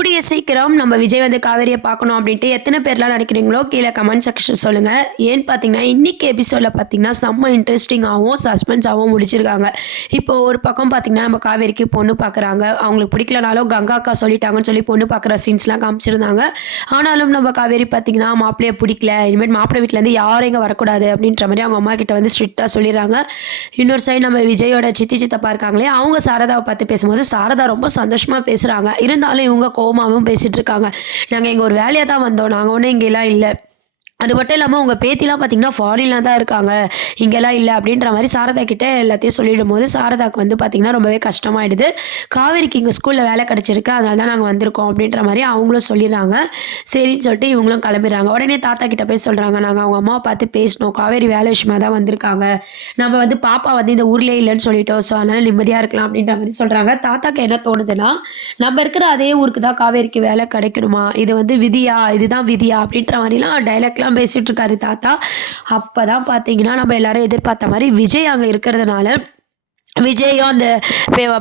கூடிய சீக்கிரம் நம்ம விஜய் வந்து காவேரியை பார்க்கணும் அப்படின்ட்டு எத்தனை பேர்லாம் நினைக்கிறீங்களோ கீழே கமெண்ட் செக்ஷன் சொல்லுங்கள். ஏன்னு பார்த்தீங்கன்னா இன்னைக்கு எபிசோடில் பார்த்தீங்கன்னா செம்ம இன்ட்ரெஸ்டிங்காகவும் சஸ்பென்ஸாகவும் முடிச்சிருக்காங்க. இப்போ ஒரு பக்கம் பார்த்தீங்கன்னா நம்ம காவேரிக்கு பொண்ணு பார்க்குறாங்க. அவங்களுக்கு பிடிக்கலனாலும் கங்கா அக்கா சொல்லிட்டாங்கன்னு சொல்லி பொண்ணு பார்க்குற சீன்ஸ்லாம் காமிச்சிருந்தாங்க. ஆனாலும் நம்ம காவேரி பார்த்தீங்கன்னா மாப்பிள்ளையை பிடிக்கல, இனிமேல் மாப்பிள்ளை வீட்டிலேருந்து யாரும் இங்கே வரக்கூடாது அப்படின்ற மாதிரி அவங்க அம்மா கிட்ட வந்து ஸ்ட்ரிக்டாக சொல்லிடுறாங்க. இன்னொரு சைடு நம்ம விஜயோட சித்தி சித்தப்பா இருக்காங்களே, அவங்க சாரதாவை பார்த்து பேசும்போது சாரதா ரொம்ப சந்தோஷமாக பேசுகிறாங்க. இருந்தாலும் இவங்க கோவமாவும் பேசிட்டு இருக்காங்க. நாங்க இங்க ஒரு வேலையா தான் வந்தோம். நாங்க ஒண்ணும் இங்கெல்லாம் இல்ல. அது மட்டும் இல்லாமல் உங்கள் பேத்திலாம் பார்த்தீங்கன்னா ஃபாரினில் தான் இருக்காங்க, இங்கெல்லாம் இல்லை அப்படின்ற மாதிரி சாரதா கிட்டே எல்லாத்தையும் சொல்லிடும் போது சாரதாக்கு வந்து பார்த்திங்கன்னா ரொம்பவே கஷ்டமாயிடுது. காவேரிக்கு இங்கே ஸ்கூலில் வேலை கிடச்சிருக்கு, அதனால தான் நாங்கள் வந்திருக்கோம் அப்படின்ற மாதிரி அவங்களும் சொல்லிடுறாங்க. சரின்னு சொல்லிட்டு இவங்களும் கிளம்பிடுறாங்க. உடனே தாத்தா கிட்ட போய் சொல்கிறாங்க, நாங்கள் அவங்க அம்மாவை பார்த்து பேசணும், காவேரி வேலை விஷயமா தான் வந்திருக்காங்க, நம்ம வந்து பாப்பா வந்து இந்த ஊர்லேயே இல்லைன்னு சொல்லிட்டோம், ஸோ அதனால் நிம்மதியாக இருக்கலாம் அப்படின்ற மாதிரி சொல்கிறாங்க. தாத்தாக்கு என்ன தோணுதுன்னா, நம்ம இருக்கிற அதே ஊருக்கு தான் காவேரிக்கு வேலை கிடைக்கணுமா, இது வந்து விதியா, இதுதான் விதியா அப்படின்ற மாதிரிலாம் டைலாக்லாம் பேசிட்டு இருக்காரு தாத்தா. அப்பதான் பாத்தீங்கன்னா நம்ம எல்லாரும் எதிர்பார்த்த மாதிரி விஜய் அங்க இருக்கிறதுனால விஜயும் அந்த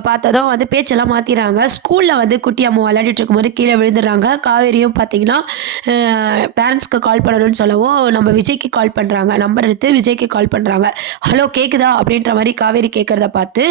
பார்த்ததும் வந்து பேச்செல்லாம் மாற்றிடுறாங்க. ஸ்கூலில் வந்து குட்டி அம்மா விளையாடிட்டு இருக்கும்போது கீழே விழுந்துடுறாங்க. காவேரியும் பார்த்தீங்கன்னா பேரண்ட்ஸ்க்கு கால் பண்ணணும்னு சொல்லவும் நம்ம விஜய்க்கு கால் பண்ணுறாங்க. நம்பர் எடுத்து விஜய்க்கு கால் பண்ணுறாங்க. ஹலோ கேட்குதா அப்படின்ற மாதிரி காவேரி கேட்குறத பார்த்து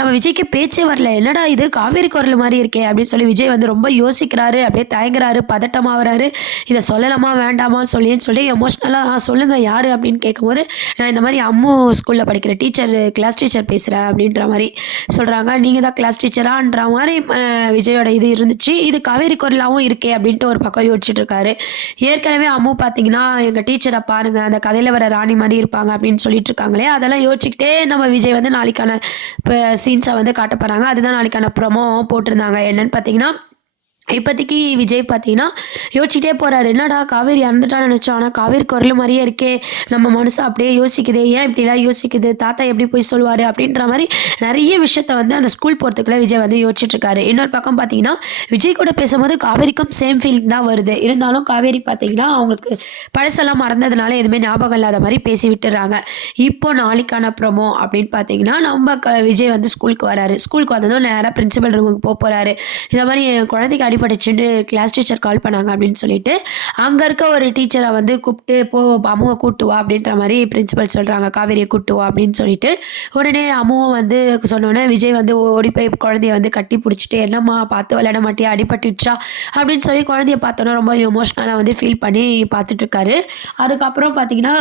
நம்ம விஜய்க்கு பேச்சே வரல. என்னடா இது காவேரி குரல் மாதிரி இருக்கே அப்படின்னு சொல்லி விஜய் வந்து ரொம்ப யோசிக்கிறாரு, அப்படியே தயங்குறாரு, பதட்டமாகறாரு. இதை சொல்லலாமா வேண்டாமான்னு சொல்லி எமோஷ்னலாக சொல்லுங்கள் யார் அப்படின்னு கேட்கும்போது, நான் இந்த மாதிரி அம்மு ஸ்கூலில் படிக்கிற டீச்சர், கிளாஸ் டீச்சர் பேசுகிறேன் அப்படின்ற மாதிரி சொல்கிறாங்க. நீங்கள் தான் கிளாஸ் டீச்சரான்ற மாதிரி விஜயோட இது இருந்துச்சு. இது காவேரி குரலாகவும் இருக்கே அப்படின்ட்டு ஒரு பக்கம் யோசிச்சுட்டு இருக்காரு. ஏற்கனவே அம்மு பார்த்தீங்கன்னா எங்கள் டீச்சரை பாருங்கள், அந்த கதையில் வர ராணி மாதிரி இருப்பாங்க அப்படின்னு சொல்லிட்டு இருக்காங்களே, அதெல்லாம் யோசிச்சுக்கிட்டே நம்ம விஜய் வந்து நாளைக்கான சீன்ஸை வந்து காட்ட போகிறாங்க. அதுதான் நாளைக்கான ப்ரோமோ போட்டிருந்தாங்க. என்னன்னு பார்த்தீங்கன்னா இப்போதைக்கு விஜய் பார்த்தீங்கன்னா யோசிச்சுட்டே போகிறாரு. என்னடா காவேரி இறந்துட்டான்னு நினச்சோம், ஆனால் காவேரி குரல் மாதிரியே இருக்கே, நம்ம மனசு அப்படியே யோசிக்குது, ஏன் இப்படிலாம் யோசிக்குது, தாத்தா எப்படி போய் சொல்லுவார் அப்படின்ற மாதிரி நிறைய விஷயத்த வந்து அந்த ஸ்கூல் போகிறதுக்குள்ளே விஜய் வந்து யோசிச்சுட்ருக்காரு. இன்னொரு பக்கம் பார்த்தீங்கன்னா விஜய் கூட பேசும்போது காவேரிக்கும் சேம் ஃபீலிங் தான் வருது. இருந்தாலும் காவேரி பார்த்தீங்கன்னா அவங்களுக்கு பழசெல்லாம் மறந்ததுனால எதுவுமே ஞாபகம் இல்லாத மாதிரி பேசி விட்டுறாங்க. இப்போ நாளைக்கான ப்ரோமோ அப்படின்னு பார்த்தீங்கன்னா நம்ம விஜய் வந்து ஸ்கூலுக்கு வராரு. ஸ்கூலுக்கு வந்ததும் நேராக பிரின்சிபல் ரூமுக்கு போகிறாரு. இந்த மாதிரி என் குழந்தைக்கு அடிபட்டுச்சுன்னு கிளாஸ் டீச்சர் கால் பண்ணாங்க அப்படின்னு சொல்லிட்டு அங்கே இருக்க ஒரு டீச்சரை வந்து கூப்பிட்டு அம்முவை கூட்டு வா அப்படின்ற மாதிரி பிரின்சிபல் சொல்கிறாங்க. காவேரியை கூட்டு வா அப்படின்னு சொல்லிட்டு உடனே அம்முவை வந்து சொன்னோன்னே விஜய் வந்து ஓடி போய் குழந்தைய வந்து கட்டி பிடிச்சிட்டு, என்னம்மா பார்த்து விளையாட மாட்டியா, அடிபட்டுச்சா அப்படின்னு சொல்லி குழந்தைய பார்த்தோன்னா ரொம்ப எமோஷ்னலாக வந்து ஃபீல் பண்ணி பார்த்துட்ருக்காரு. அதுக்கப்புறம் பார்த்தீங்கன்னா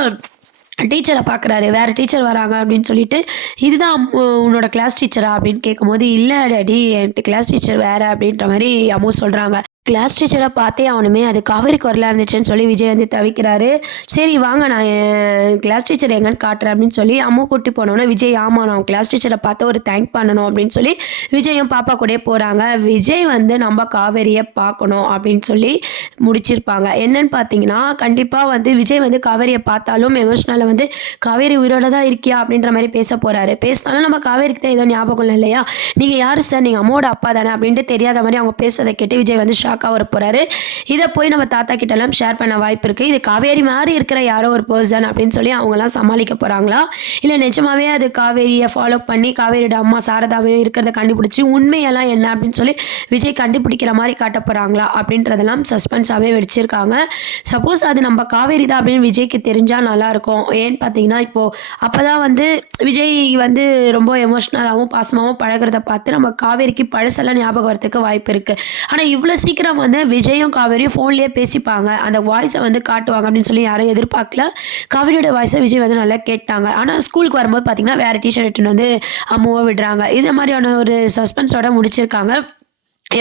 டீச்சரை பார்க்குறாரு. வேறு டீச்சர் வராங்க அப்படின்னு சொல்லிட்டு, இதுதான் உன்னோட கிளாஸ் டீச்சரா அப்படின்னு கேட்கும்போது, இல்லை டாடி என்கிட்ட கிளாஸ் டீச்சர் வேறு அப்படின்ற மாதிரி அம்மு சொல்கிறாங்க. கிளாஸ் டீச்சரை பார்த்தே அவனுமே அது காவேரி குரலாக இருந்துச்சுன்னு சொல்லி விஜய் வந்து தவிக்கிறாரு. சரி வாங்க நான் என் கிளாஸ் டீச்சர் எங்கன்னு காட்டுறேன் அப்படின்னு சொல்லி அம்மா கூட்டி போனோன்னே விஜய் ஆமாம் நான் கிளாஸ் டீச்சரை பார்த்து ஒரு தேங்க் பண்ணணும் அப்படின்னு சொல்லி விஜயும் பாப்பா கூட போகிறாங்க. விஜய் வந்து நம்ம காவேரியை பார்க்கணும் அப்படின்னு சொல்லி முடிச்சிருப்பாங்க. என்னன்னு பார்த்தீங்கன்னா கண்டிப்பாக வந்து விஜய் வந்து காவேரியை பார்த்தாலும் எமோஷ்னலில் வந்து காவேரி உயிரோட தான் இருக்கியா அப்படின்ற மாதிரி பேச போகிறாரு. பேசினாலும் நம்ம காவேரிக்கு தான் ஏதோ ஞாபகம் இல்லை இல்லையா, நீங்கள் யார் சார், நீங்கள் அம்மாவோட அப்பா தானே அப்படின்ட்டு தெரியாத மாதிரி அவங்க பேசுறதை கேட்டு விஜய் வந்து வர போறாரு. இதை போய் நம்ம தாத்தா கிட்ட எல்லாம் ஷேர் பண்ண வாய்ப்பு இருக்கு. இது காவேரி மாதிரி இருக்கிற யாரோ ஒரு பர்சன் அப்படின்னு சொல்லி அவங்க எல்லாம் சமாளிக்க போறாங்களா, இல்ல நிஜமாவே அது காவேரியை ஃபாலோ பண்ணி காவேரியோட அம்மா சாரதாவே இருக்கிறத கண்டுபிடிச்சு உண்மையெல்லாம் என்ன அப்படின்னு சொல்லி விஜய் கண்டுபிடிக்கிற மாதிரி காட்ட போறாங்களா அப்படின்றதெல்லாம் சஸ்பென்ஸாவே வச்சிருக்காங்க. சப்போஸ் அது நம்ம காவேரி தான் அப்படின்னு விஜய்க்கு தெரிஞ்சா நல்லா இருக்கும். ஏன்னு பார்த்தீங்கன்னா இப்போ அப்பதான் வந்து விஜய் வந்து ரொம்ப எமோஷ்னலாகவும் பாசமாகவும் பழகிறத பார்த்து நம்ம காவேரிக்கு பழசெல்லாம் ஞாபகம் வரதுக்கு வாய்ப்பு இருக்கு. ஆனால் இவ்வளோ சீக்கிரம் வந்து விஜயும் காவேரியும் ஃபோன்லேயே பேசிப்பாங்க, அந்த வாய்ஸை வந்து காட்டுவாங்க அப்படின்னு சொல்லி யாரும் எதிர்பார்க்கல. காவேரியோட வாய்ஸை விஜய் வந்து நல்லா கேட்டாங்க. ஆனால் ஸ்கூலுக்கு வரும்போது பார்த்தீங்கன்னா வேறு டீச்சர் எடுத்துன்னு வந்து அம்மாவை விடுறாங்க. இந்த மாதிரியான ஒரு சஸ்பென்ஸோட முடிச்சிருக்காங்க.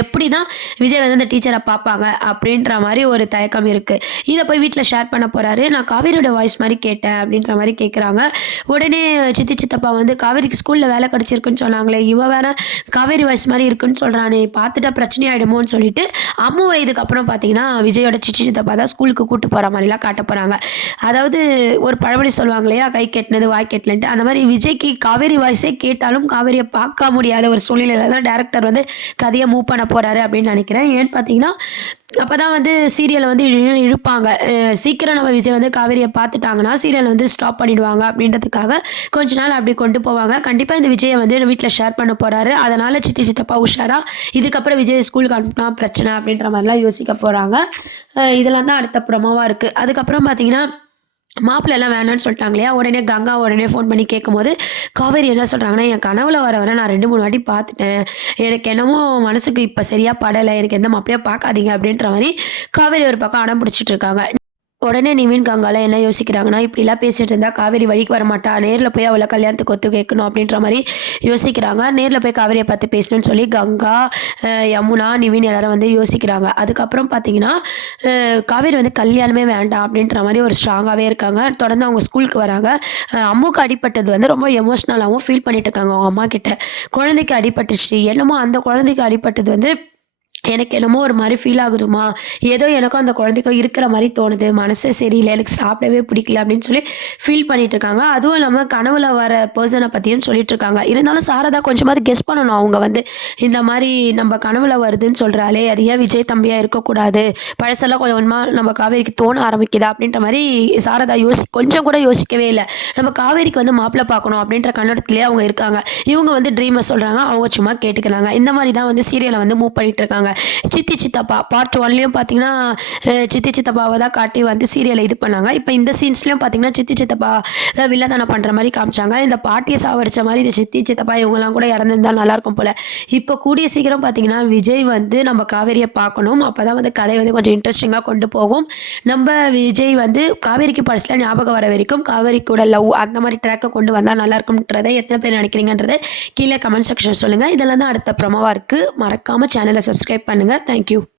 எப்படி தான் விஜய் வந்து அந்த டீச்சரை பார்ப்பாங்க அப்படின்ற மாதிரி ஒரு தயக்கம் இருக்குது. இதை போய் வீட்டில் ஷேர் பண்ண போகிறாரு. நான் காவேரியோட வாய்ஸ் மாதிரி கேட்டேன் அப்படின்ற மாதிரி கேட்குறாங்க. உடனே சித்தி சித்தப்பா வந்து காவேரிக்கு ஸ்கூலில் வேலை கிடச்சிருக்குன்னு சொன்னாங்களே, இவ வேற காவேரி வாய்ஸ் மாதிரி இருக்குன்னு சொல்கிறானே, பார்த்துட்டா பிரச்சனை ஆகிடுமோன்னு சொல்லிட்டு அம்முவை இதுக்கப்புறம் பார்த்தீங்கன்னா விஜயோட சித்தி சித்தப்பா தான் ஸ்கூலுக்கு கூட்டு போகிற மாதிரிலாம் காட்ட போகிறாங்க. அதாவது ஒரு பழமொழி சொல்லுவாங்க இல்லையா, கை கெட்டினது வாய் கெட்டலன்ட்டு, அந்த மாதிரி விஜய்க்கு காவேரி வாய்ஸே கேட்டாலும் காவேரியை பார்க்க முடியாத ஒரு சூழ்நிலையில் தான் டேரக்டர் வந்து கதையை மூவ் பண்ண போறாரு அப்படின்னு நினைக்கிறேன். ஏன்னு பார்த்தீங்கன்னா, அப்பதான் வந்து சீரியல வந்து இழுப்பாங்க. சீக்கிரம் நம்ம விஜய் வந்து காவேரிய பார்த்துட்டாங்கன்னா, சீரியல் வந்து ஸ்டாப் பண்ணிடுவாங்க அப்படின்றதுக்காக கொஞ்ச நாள் அப்படி கொண்டு போவாங்க. கண்டிப்பா இந்த விஜய வந்து வீட்ல ஷேர் பண்ண போறாரு. அதனால சித்தி, சித்தப்பா உஷாரா இதுக்கப்புறம் விஜய ஸ்கூலுக்கு அனுப்புனா பிரச்சனை அப்படின்ற மாரிலாம் யோசிக்க போறாங்க. இதெல்லாம் தான் அடுத்த ப்ரோமோவா இருக்கு. அதுக்கப்புறம் பார்த்தீங்கன்னா, மாப்பிள்ளை எல்லாம் வேணான்னு சொல்லிட்டாங்க இல்லையா? உடனே கங்கா உடனே ஃபோன் பண்ணி கேட்கும்போது, காவேரி என்ன சொல்றாங்கன்னா, "என் கனவுல வரவர நான் 2, 3 வாட்டி பார்த்துட்டேன். எனக்கு என்னமோ மனசுக்கு இப்ப சரியா படல. எனக்கு எந்த மாப்பிள்ளையா பார்க்காதீங்க." அப்படின்ற மாரி காவேரி ஒரு பக்கம் அடம் பிடிச்சிட்டு இருக்காங்க. உடனே நிவின், கங்காலாம் என்ன யோசிக்கிறாங்கன்னா, இப்படிலாம் பேசிட்டு இருந்தா காவேரி வழிக்கு வரமாட்டா. நேர்ல போய் அவள கல்யாணத்துக்கு ஒத்து கேட்கணும் அப்படின்ற மாரி யோசிக்கிறாங்க. நேர்ல போய் காவேரிய பார்த்து பேசணும்னு சொல்லி கங்கா, யமுனா, நிவின் எல்லாரும் வந்து யோசிக்கிறாங்க. அதுக்கப்புறம் பார்த்தீங்கன்னா, காவேரி வந்து கல்யாணமே வேண்டாம் அப்படின்ற மாரி ஒரு ஸ்ட்ராங்காவே இருக்காங்க. தொடர்ந்து அவங்க ஸ்கூலுக்கு வராங்க. அம்முக்கு அடிபட்டது வந்து ரொம்ப எமோஷனலாவும் ஃபீல் பண்ணிட்டு இருக்காங்க அவங்க அம்மாகிட்ட. குழந்தைக்கு அடிபட்டுருச்சு. என்னமோ அந்த குழந்தைக்கு அடிபட்டது வந்து எனக்கு என்னமோ ஒரு மாரி ஃபீல் ஆகுதும்மா. ஏதோ எனக்கும் அந்த குழந்தைக்கும் இருக்கிற மாரி தோணுது. மனசே சரியில்ல. எனக்கு சாப்பிடவே பிடிக்கல அப்படின்னு சொல்லி ஃபீல் பண்ணிட்டு இருக்காங்க. அதுவும் இல்லாம கனவுல வர பெர்சன பத்தியும் சொல்லிட்டு இருக்காங்க. இருந்தாலும் சாரதா கொஞ்சமாவது கெஸ் பண்ணணும். அவங்க வந்து இந்த மாரி நம்ம கனவுல வருதுன்னு சொல்றாளே, அது ஏன் விஜய் தம்பியா இருக்கக்கூடாது? பழசெல்லாம் கொஞ்சம் கொஞ்சமா நம்ம காவேரிக்கு தோண ஆரம்பிக்குதா? அப்படின்ற மாரி சாரதா கொஞ்சம் கூட யோசிக்கவே இல்ல. நம்ம காவேரிக்கு வந்து மாப்பிள்ளை பார்க்கணும் அப்படின்ற கண்ணோட்டத்திலேயே அவங்க இருக்காங்க. இவங்க வந்து ட்ரீம சொல்றாங்க. அவங்க சும்மா கேட்டுக்கிறாங்க. இந்த மாரி தான் வந்து சீரியல வந்து மூவ் பண்ணிட்டு இருக்காங்க. சித்தி சித்தப்பா பார்ட் 1லயும் பார்த்தீங்கன்னா, சித்தி சித்தப்பாவ தான் காட்டி வந்து சீரியல இது பண்ணாங்க. இப்ப இந்த சீன்ஸ்லயும் பார்த்தீங்கன்னா, சித்தி சித்தப்பா வில்லத்தனம் பண்ற மாரி காமிச்சாங்க. இந்த பாட்டிய சாவடிச்ச மாரி இந்த சித்தி சித்தப்பா இவங்கலாம் கூட இறந்திருந்தா நல்லாயிருக்கும் போல. இப்போ கூடிய சீக்கிரம் பார்த்தீங்கன்னா, விஜய் வந்து நம்ம காவேரிய பார்க்கணும். அப்பதான் வந்து கதை வந்து கொஞ்சம் இன்ட்ரெஸ்டிங்கா கொண்டு போகும். நம்ப விஜய் வந்து காவேரிக்கு பழசுல ஞாபகம் வர வரைக்கும் காவேரி கூட லவ் அந்த மாரி ட்ராக்க கொண்டு வந்தா நல்லாயிருக்கும்ன்றத எத்தன பேர் நினைக்கிறீங்கன்றத கீழ கமெண்ட் செக்ஷன்ல சொல்லுங்க. இதெல்லாம் தான் அடுத்த ப்ரோமோவா இருக்கு. மறக்காம சேனல சப்ஸ்கிரைப் பண்ணுங்க. Thank you.